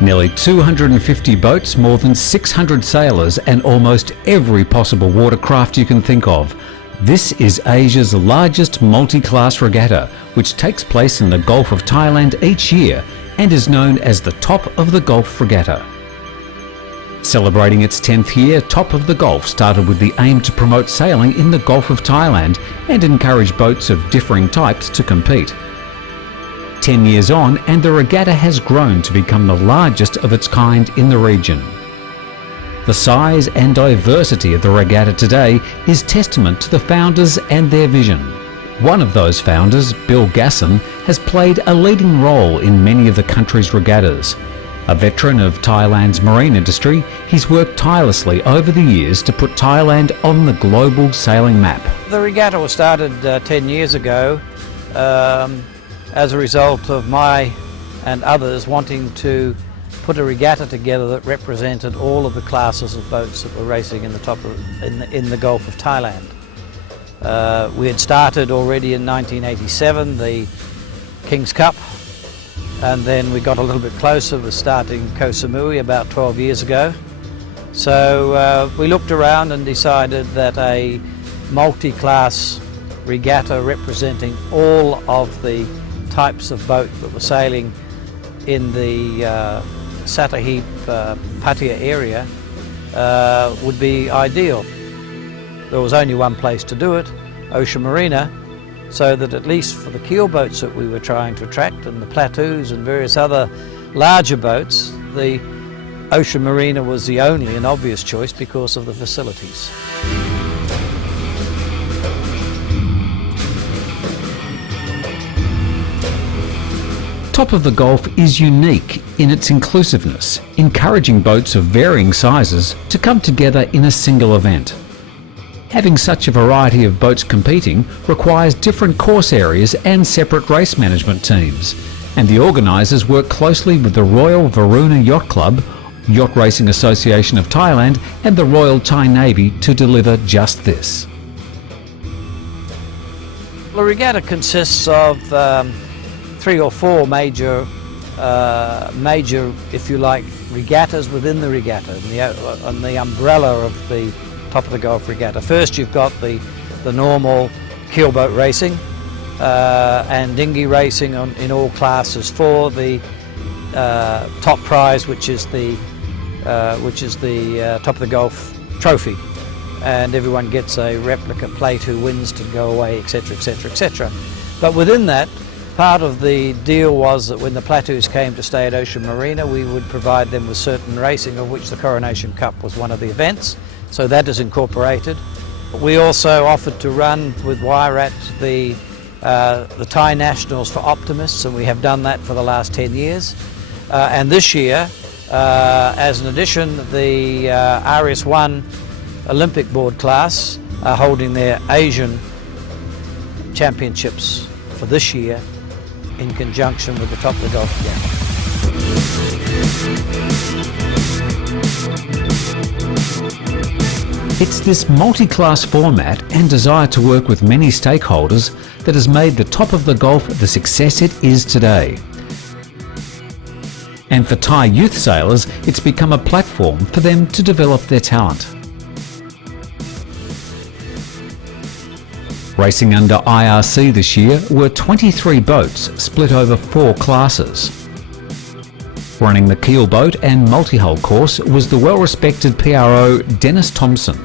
Nearly 250 boats, more than 600 sailors and almost every possible watercraft you can think of. This is Asia's largest multi-class regatta, which takes place in the Gulf of Thailand each year and is known as the Top of the Gulf Regatta. Celebrating its 10th year, Top of the Gulf started with the aim to promote sailing in the Gulf of Thailand and encourage boats of differing types to compete. 10 years on, and the regatta has grown to become the largest of its kind in the region. The size and diversity of the regatta today is testament to the founders and their vision. One of those founders, Bill Gasson, has played a leading role in many of the country's regattas. A veteran of Thailand's marine industry, he's worked tirelessly over the years to put Thailand on the global sailing map. The regatta was started 10 years ago as a result of my and others wanting to put a regatta together that represented all of the classes of boats that were racing in the Gulf of Thailand. We had started already in 1987 the King's Cup, and then we got a little bit closer with starting Koh Samui about 12 years ago. So we looked around and decided that a multi-class regatta representing all of the types of boat that were sailing in the Sattahip Pattaya area would be ideal. There was only one place to do it, Ocean Marina, so that at least for the keel boats that we were trying to attract and the plateaus and various other larger boats, the Ocean Marina was the only and obvious choice because of the facilities. Top of the Gulf is unique in its inclusiveness, encouraging boats of varying sizes to come together in a single event. Having such a variety of boats competing requires different course areas and separate race management teams, and the organisers work closely with the Royal Varuna Yacht Club, Yacht Racing Association of Thailand and the Royal Thai Navy to deliver just this. The regatta consists of 3 or 4 major, if you like, regattas within the regatta, and the umbrella of the Top of the Gulf Regatta. First you've got the normal keelboat racing and dinghy racing in all classes for the top prize, which is the Top of the Gulf trophy, and everyone gets a replica plate who wins to go away, etc, etc, etc. But within that, part of the deal was that when the plateaus came to stay at Ocean Marina, we would provide them with certain racing, of which the Coronation Cup was one of the events. So that is incorporated. We also offered to run with Wairat the Thai Nationals for optimists, and we have done that for the last 10 years. And this year, as an addition, the RS1 Olympic board class are holding their Asian championships for this year in conjunction with the Top of the Gulf Regatta. It's this multi-class format and desire to work with many stakeholders that has made the Top of the Gulf the success it is today. And for Thai youth sailors, it's become a platform for them to develop their talent. Racing under IRC this year were 23 boats split over 4 classes. Running the keelboat and multi-hull course was the well-respected PRO Dennis Thompson.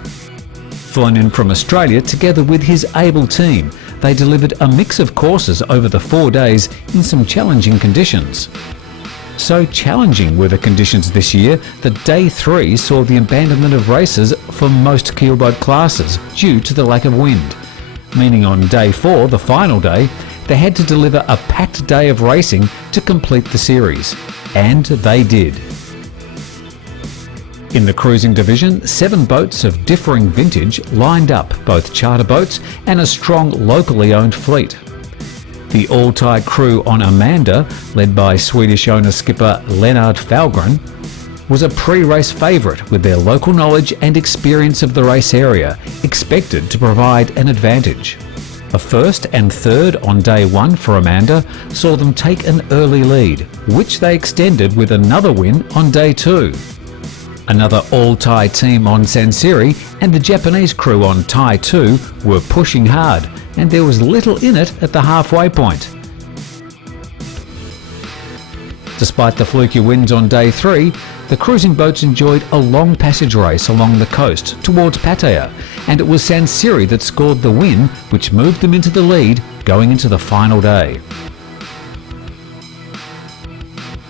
Flown in from Australia together with his able team, they delivered a mix of courses over the 4 days in some challenging conditions. So challenging were the conditions this year that Day 3 saw the abandonment of races for most keelboat classes due to the lack of wind, meaning on Day 4, the final day, they had to deliver a packed day of racing to complete the series. And they did. In the cruising division, 7 boats of differing vintage lined up, both charter boats and a strong locally owned fleet. The all-Thai crew on Amanda, led by Swedish owner-skipper Lennart Falgren, was a pre-race favourite with their local knowledge and experience of the race area, expected to provide an advantage. A first and third on day one for Amanda saw them take an early lead, which they extended with another win on day two. Another all-Thai team on Sansiri and the Japanese crew on Thai 2 were pushing hard, and there was little in it at the halfway point. Despite the fluky winds on day 3, the cruising boats enjoyed a long passage race along the coast towards Pattaya, and it was Sansiri that scored the win, which moved them into the lead going into the final day.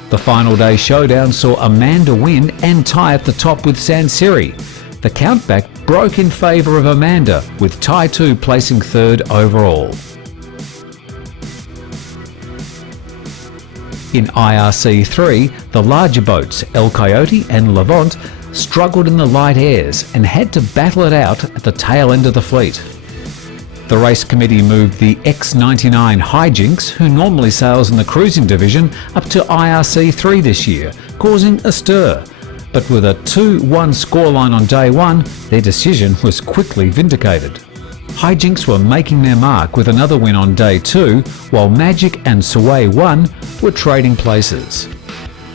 The final day showdown saw Amanda win and tie at the top with Sansiri. The countback broke in favour of Amanda, with Thai 2 placing third overall. In IRC 3, the larger boats, El Coyote and Levant, struggled in the light airs and had to battle it out at the tail end of the fleet. The race committee moved the X99 Hijinks, who normally sails in the cruising division, up to IRC 3 this year, causing a stir. But with a 2-1 scoreline on day 1, their decision was quickly vindicated. Hijinks were making their mark with another win on day 2, while Magic and Sway 1 were trading places.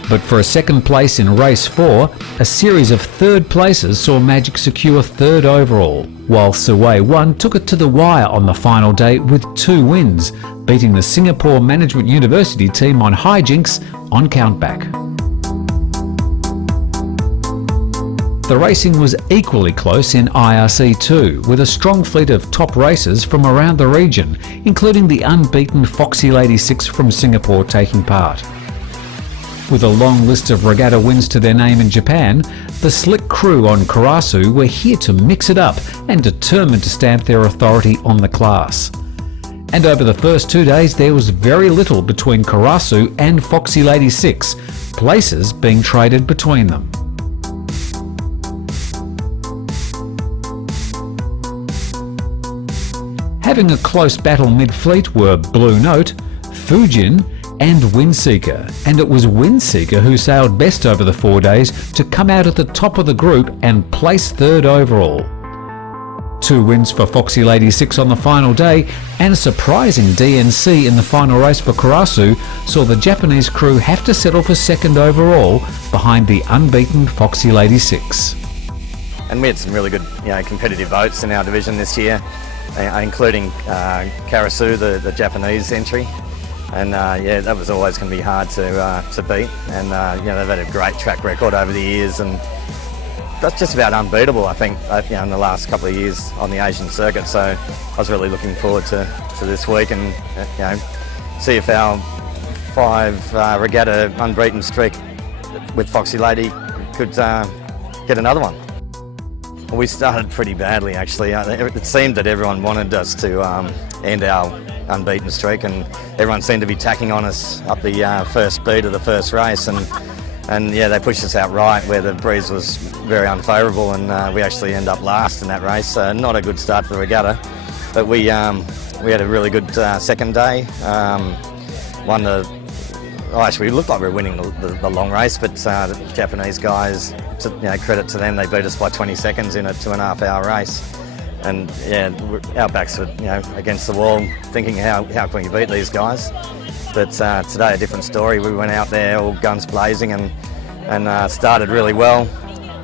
But for a second place in race 4, a series of third places saw Magic secure third overall, while Sway 1 took it to the wire on the final day with 2 wins, beating the Singapore Management University team on Hijinks on countback. The racing was equally close in IRC 2, with a strong fleet of top racers from around the region, including the unbeaten Foxy Lady 6 from Singapore taking part. With a long list of regatta wins to their name in Japan, the slick crew on Karasu were here to mix it up and determined to stamp their authority on the class. And over the first 2 days there was very little between Karasu and Foxy Lady 6, places being traded between them. Having a close battle mid-fleet were Blue Note, Fujin and Windseeker, and it was Windseeker who sailed best over the 4 days to come out at the top of the group and place third overall. 2 wins for Foxy Lady 6 on the final day, and a surprising DNC in the final race for Karasu saw the Japanese crew have to settle for second overall behind the unbeaten Foxy Lady 6. And we had some really good, competitive boats in our division this year, including Karasu, the Japanese entry. And that was always going to be hard to beat. And they've had a great track record over the years, and that's just about unbeatable, I think, in the last couple of years on the Asian circuit. So I was really looking forward to this week and see if our 5 regatta unbeaten streak with Foxy Lady could get another one. We started pretty badly, actually. It seemed that everyone wanted us to end our unbeaten streak, and everyone seemed to be tacking on us up the first beat of the first race, and they pushed us out right where the breeze was very unfavourable, and we actually end up last in that race. Not a good start for the regatta, but we had a really good second day. Actually, we looked like we were winning the long race, but the Japanese guys, credit to them, they beat us by 20 seconds in a 2.5-hour race. And our backs were against the wall, thinking how can we beat these guys? But today a different story. We went out there all guns blazing and started really well.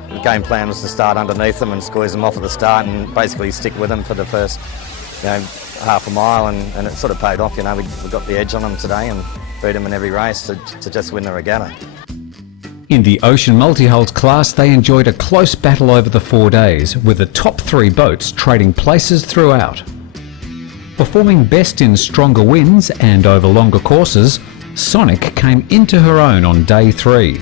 The game plan was to start underneath them and squeeze them off at the start and basically stick with them for the first half a mile, and it sort of paid off. We got the edge on them today and beat them in every race to just win the regatta. In the Ocean Multi-Hulls class, they enjoyed a close battle over the 4 days, with the top 3 boats trading places throughout. Performing best in stronger winds and over longer courses, Sonic came into her own on day 3.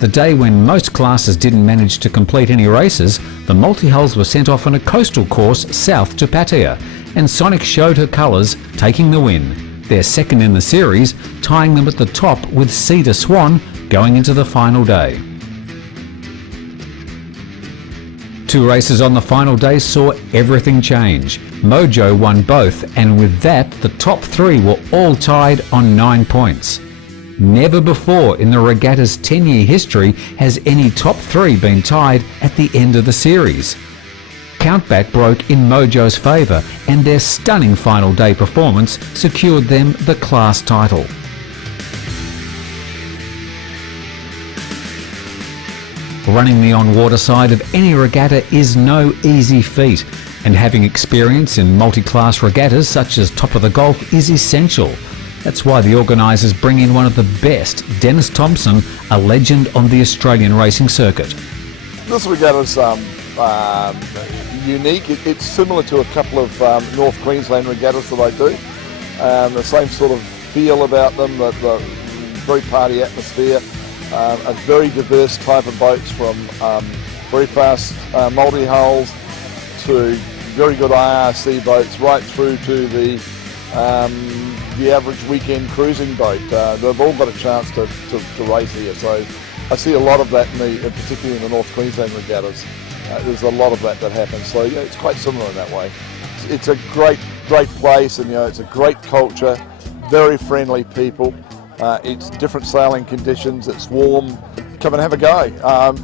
The day when most classes didn't manage to complete any races, the Multi-Hulls were sent off on a coastal course south to Pattaya, and Sonic showed her colours, taking the win. Their second in the series, tying them at the top with Cedar Swan going into the final day. 2 races on the final day saw everything change. Mojo won both, and with that, the top 3 were all tied on 9 points. Never before in the regatta's 10-year history has any top 3 been tied at the end of the series. countback broke in Mojo's favour and their stunning final day performance secured them the class title. Running the on-water side of any regatta is no easy feat, and having experience in multi-class regattas such as Top of the Gulf is essential. That's why the organisers bring in one of the best, Dennis Thompson, a legend on the Australian racing circuit. This regatta's unique. It's similar to a couple of North Queensland regattas that I do. The same sort of feel about them, the very party atmosphere, a very diverse type of boats, from very fast multi-hulls to very good IRC boats, right through to the average weekend cruising boat. They've all got a chance to race here, so I see a lot of that, particularly in the North Queensland regattas. There's a lot of that happens, so yeah, it's quite similar in that way. It's a great place, and it's a great culture, very friendly people. It's different sailing conditions, it's warm. Come and have a go.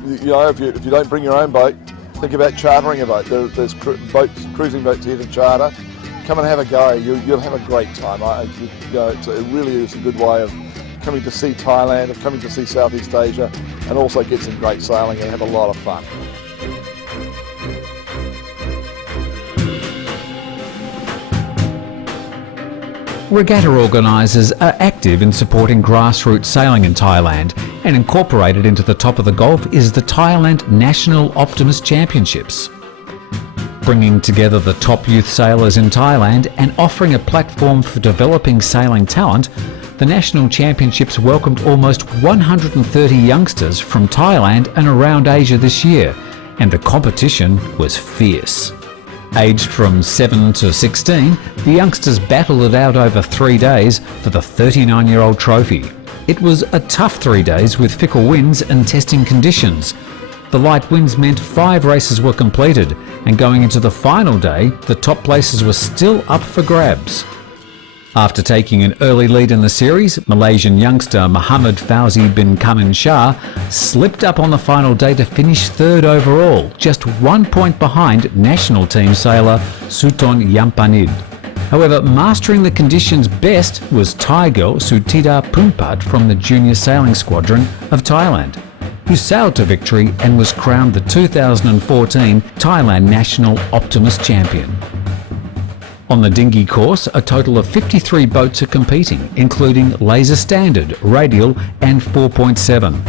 If you don't bring your own boat, think about chartering a boat. There's cruising boats here to charter. Come and have a go. You'll have a great time. It really is a good way of coming to see Thailand, of coming to see Southeast Asia, and also get some great sailing and have a lot of fun. Regatta organisers are active in supporting grassroots sailing in Thailand, and incorporated into the Top of the Gulf is the Thailand National Optimist Championships. Bringing together the top youth sailors in Thailand and offering a platform for developing sailing talent, the National Championships welcomed almost 130 youngsters from Thailand and around Asia this year, and the competition was fierce. Aged from 7 to 16, the youngsters battled it out over 3 days for the 39-year-old trophy. It was a tough 3 days with fickle winds and testing conditions. The light winds meant 5 races were completed, and going into the final day, the top places were still up for grabs. After taking an early lead in the series, Malaysian youngster Muhammad Fauzi bin Kamin Shah slipped up on the final day to finish 3rd overall, just 1 point behind national team sailor Suton Yampanid. However, mastering the conditions best was Thai girl Sutida Punpat from the Junior Sailing Squadron of Thailand, who sailed to victory and was crowned the 2014 Thailand National Optimist Champion. On the dinghy course, a total of 53 boats are competing, including Laser Standard, Radial and 4.7,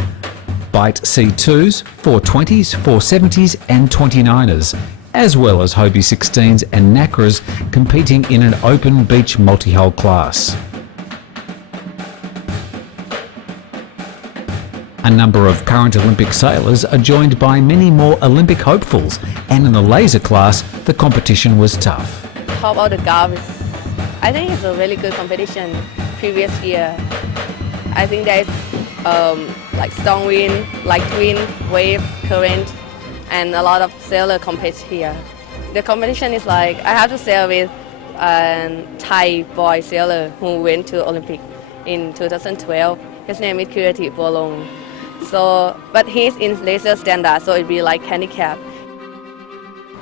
Bite C2s, 420s, 470s and 29ers, as well as Hobie 16s and Nacras competing in an open beach multi-hull class. A number of current Olympic sailors are joined by many more Olympic hopefuls, and in the laser class, the competition was tough. Top of the Gulf, I think it's a really good competition. Previous year, I think there's like strong wind, light wind, wave, current, and a lot of sailors compete here. The competition is like I have to sail with a Thai boy sailor who went to Olympic in 2012. His name is Kirati Bolong. But he's in laser standard, so it'd be like handicap.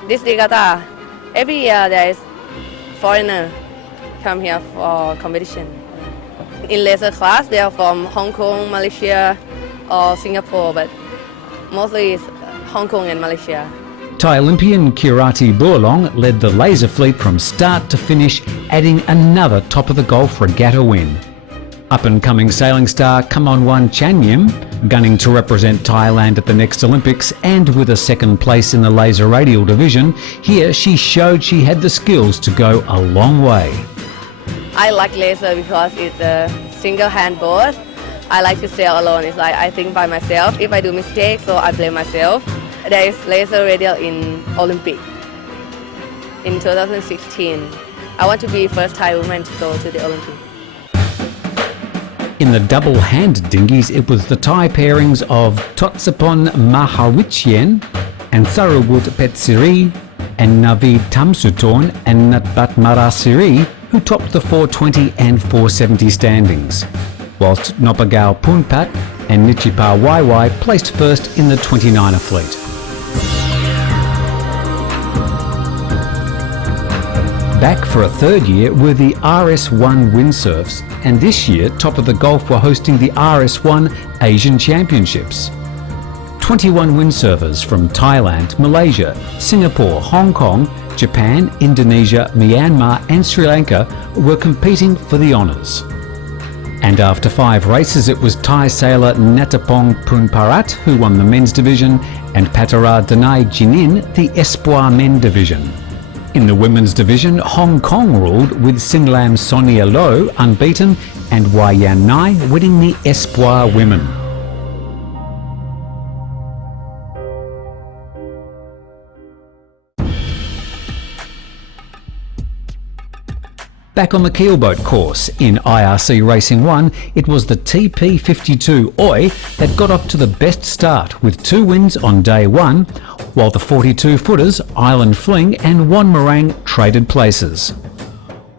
This regatta, every year there is foreigner come here for competition. In laser class, they are from Hong Kong, Malaysia, or Singapore, but mostly it's Hong Kong and Malaysia. Thai Olympian Kirati Burlong led the laser fleet from start to finish, adding another Top of the Gulf regatta win. Up-and-coming sailing star Kamonwan Chanyim, gunning to represent Thailand at the next Olympics and with a 2nd place in the laser radial division, here she showed she had the skills to go a long way. I like laser because it's a single-hand boat. I like to sail alone. It's like I think by myself. If I do mistakes, so I blame myself. There is laser radial in Olympic in 2016. I want to be first Thai woman to go to the Olympic. In the double-handed dinghies, it was the Thai pairings of Totsapon Mahawichyen and Sarawut Petsiri and Navid Tamsutorn and Natbat Marasiri who topped the 420 and 470 standings, whilst Nopagao Punpat and Nichipa Waiwai placed first in the 29er fleet. Back for a third year were the RS1 windsurfs, and this year Top of the Gulf were hosting the RS1 Asian Championships. 21 windsurfers from Thailand, Malaysia, Singapore, Hong Kong, Japan, Indonesia, Myanmar and Sri Lanka were competing for the honours. And after 5 races it was Thai sailor Natapong Poonparat who won the men's division and Pattaya Danai Jinin the Espoir men division. In the women's division, Hong Kong ruled with Singlam Sonia Low unbeaten and Wai Yan Nai winning the Espoir women. Back on the keelboat course in IRC Racing 1, it was the TP52 Oi that got off to the best start with 2 wins on day 1, while the 42-footers Island Fling and Wanmarang traded places.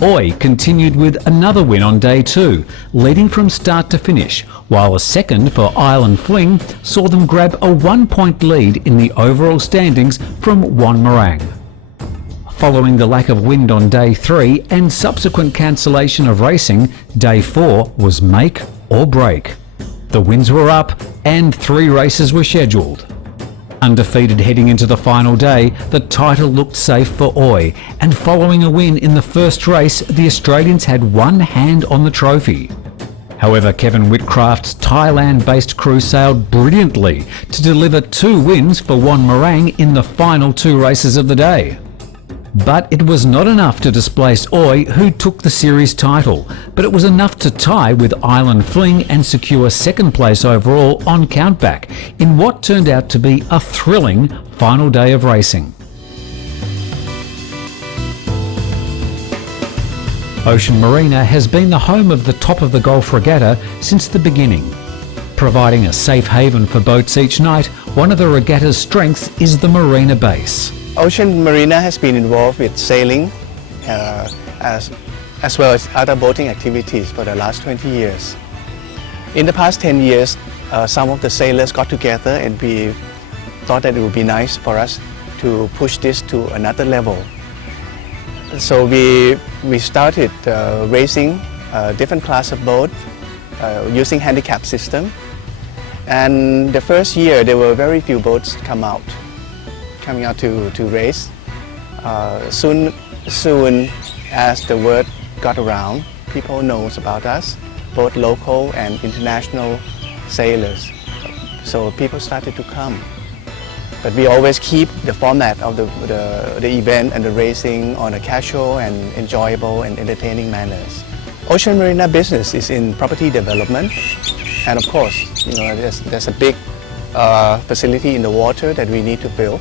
Oi continued with another win on day 2, leading from start to finish, while a second for Island Fling saw them grab a 1-point lead in the overall standings from Wanmarang. Following the lack of wind on day 3 and subsequent cancellation of racing, day 4 was make or break. The winds were up and 3 races were scheduled. Undefeated heading into the final day, the title looked safe for Oi, and following a win in the first race, the Australians had one hand on the trophy. However, Kevin Whitcraft's Thailand-based crew sailed brilliantly to deliver 2 wins for Wanmarang in the final 2 races of the day. But it was not enough to displace Oi, who took the series title, but it was enough to tie with Island Fling and secure second place overall on countback in what turned out to be a thrilling final day of racing. Ocean Marina has been the home of the Top of the Gulf Regatta since the beginning. Providing a safe haven for boats each night, one of the regatta's strengths is the marina base. Ocean Marina has been involved with sailing as well as other boating activities for the last 20 years. In the past 10 years, some of the sailors got together and we thought that it would be nice for us to push this to another level. So we started racing different class of boat using handicap system. And the first year there were very few boats coming out to race. Soon as the word got around, people knows about us, both local and international sailors. So people started to come. But we always keep the format of the event and the racing on a casual and enjoyable and entertaining manners. Ocean Marina business is in property development, and of course, there's a big facility in the water that we need to fill.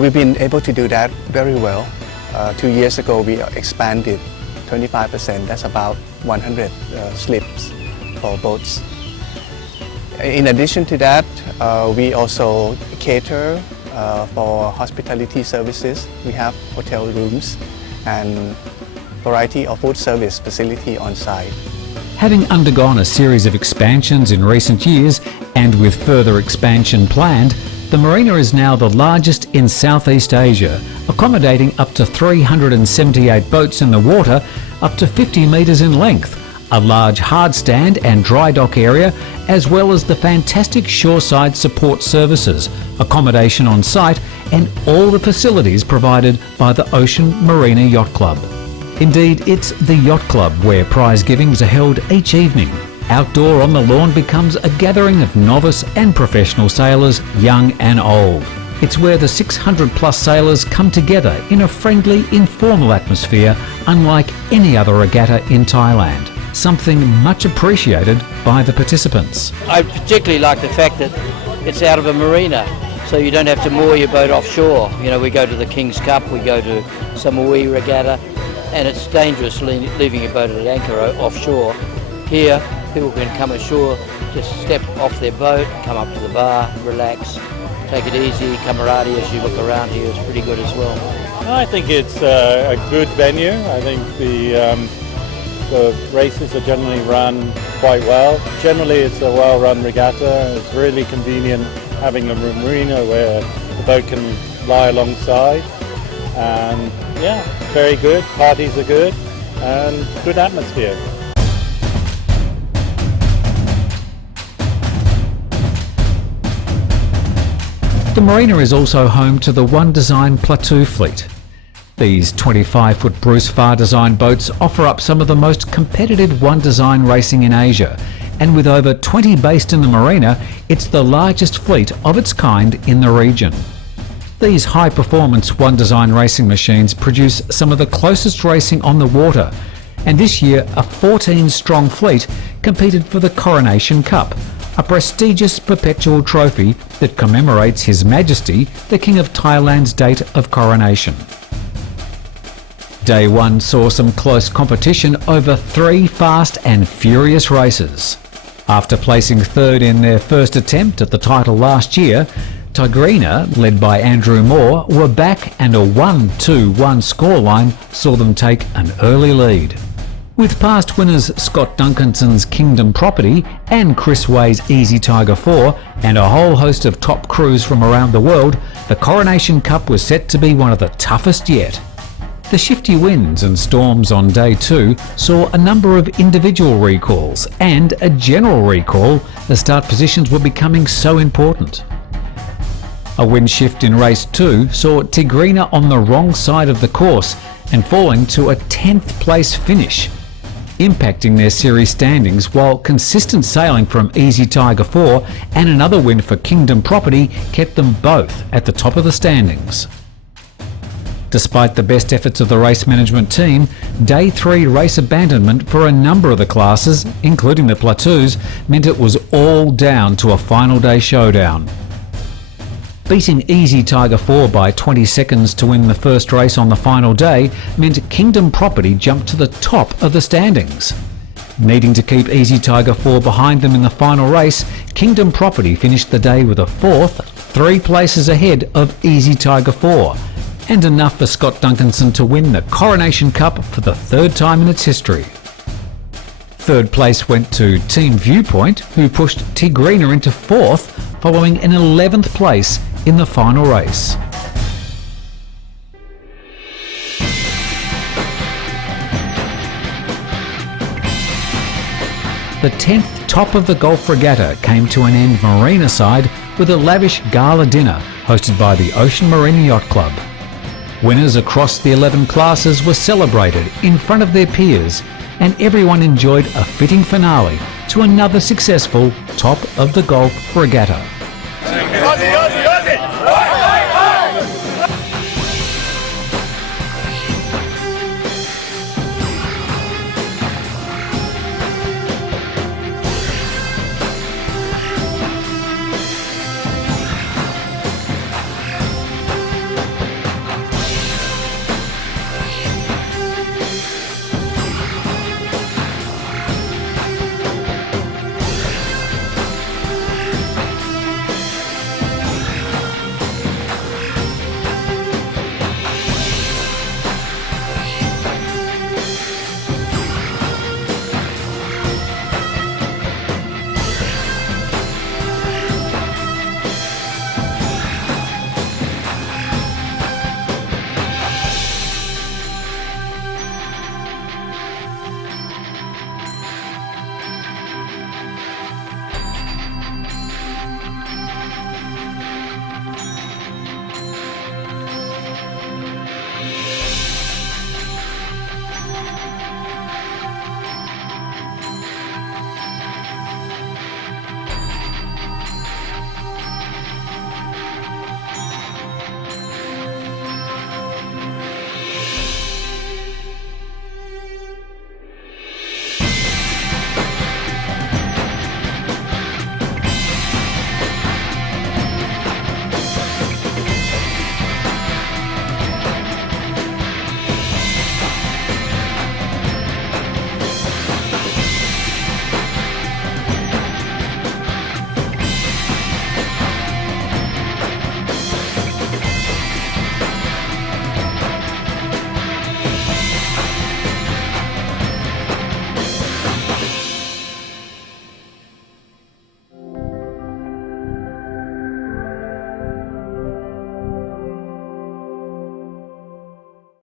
We've been able to do that very well. 2 years ago, we expanded 25%. That's about 100 slips for boats. In addition to that, we also cater for hospitality services. We have hotel rooms and variety of food service facility on site. Having undergone a series of expansions in recent years and with further expansion planned, the marina is now the largest in Southeast Asia, accommodating up to 378 boats in the water, up to 50 metres in length, a large hard stand and dry dock area, as well as the fantastic shoreside support services, accommodation on site, and all the facilities provided by the Ocean Marina Yacht Club. Indeed, it's the Yacht Club where prize givings are held each evening. Outdoor on the lawn becomes a gathering of novice and professional sailors, young and old. It's where the 600 plus sailors come together in a friendly, informal atmosphere unlike any other regatta in Thailand, something much appreciated by the participants. I particularly like the fact that it's out of a marina, so you don't have to moor your boat offshore. You know, we go to the King's Cup, we go to Samui Regatta, and it's dangerous leaving your boat at anchor offshore. Here, people can come ashore, just step off their boat, come up to the bar, relax, take it easy. Camaraderie as you look around here is pretty good as well. I think it's a good venue. I think the races are generally run quite well. Generally it's a well-run regatta. It's really convenient having a marina where the boat can lie alongside. and yeah, very good. Parties are good and good atmosphere. The marina is also home to the One Design Plateau fleet. These 25-foot Bruce Farr design boats offer up some of the most competitive One Design racing in Asia, and with over 20 based in the marina, it's the largest fleet of its kind in the region. These high-performance One Design racing machines produce some of the closest racing on the water, and this year a 14-strong fleet competed for the Coronation Cup, a prestigious perpetual trophy that commemorates His Majesty, the King of Thailand's date of coronation. Day 1 saw some close competition over 3 fast and furious races. After placing third in their first attempt at the title last year, TOG Regatta, led by Andrew Moore, were back, and a 1-2-1 scoreline saw them take an early lead. With past winners Scott Duncanson's Kingdom Property and Chris Way's Easy Tiger 4 and a whole host of top crews from around the world, the Coronation Cup was set to be one of the toughest yet. The shifty winds and storms on day 2 saw a number of individual recalls and a general recall as start positions were becoming so important. A wind shift in race 2 saw TOG Regatta on the wrong side of the course and falling to a 10th place finish, impacting their series standings, while consistent sailing from Easy Tiger 4 and another win for Kingdom Property kept them both at the top of the standings. Despite the best efforts of the race management team, Day 3 race abandonment for a number of the classes, including the Plateaus, meant it was all down to a final day showdown. Beating Easy Tiger 4 by 20 seconds to win the first race on the final day meant Kingdom Property jumped to the top of the standings. Needing to keep Easy Tiger 4 behind them in the final race, Kingdom Property finished the day with a 4th, 3 places ahead of Easy Tiger 4, and enough for Scott Duncanson to win the Coronation Cup for the 3rd time in its history. 3rd place went to Team Viewpoint, who pushed TOG Regatta into 4th following an 11th place in the final race. The 10th Top of the Golf Regatta came to an end marina side with a lavish gala dinner hosted by the Ocean Marina Yacht Club. Winners across the 11 classes were celebrated in front of their peers, and everyone enjoyed a fitting finale to another successful Top of the Golf Regatta.